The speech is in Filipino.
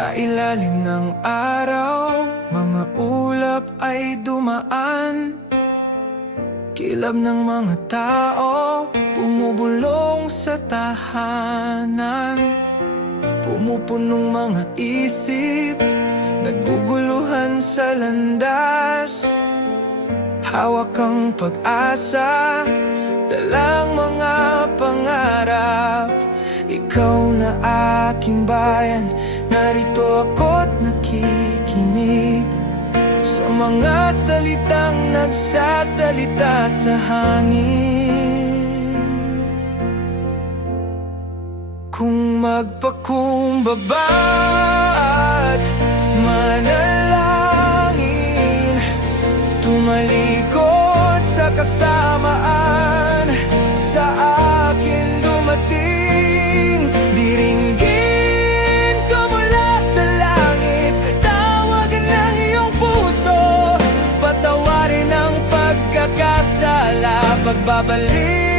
Sa ilalim ng araw, mga ulap ay dumaan. Kilab ng mga tao, bumubulong sa tahanan. Pumupunong mga isip, naguguluhan sa landas. Hawak ang pag-asa, dalang mga pangarap. Ikaw na aking bayan, narito ako't nakikinig sa mga salitang nagsasalita sa hangin. Kung magpakumbaba at manalangin, tumalikod sa kasamaan, sa akin dumating. Diringgin ko mula sa langit, tawagan ng iyong puso, patawarin ang pagkakasala, pagbabalik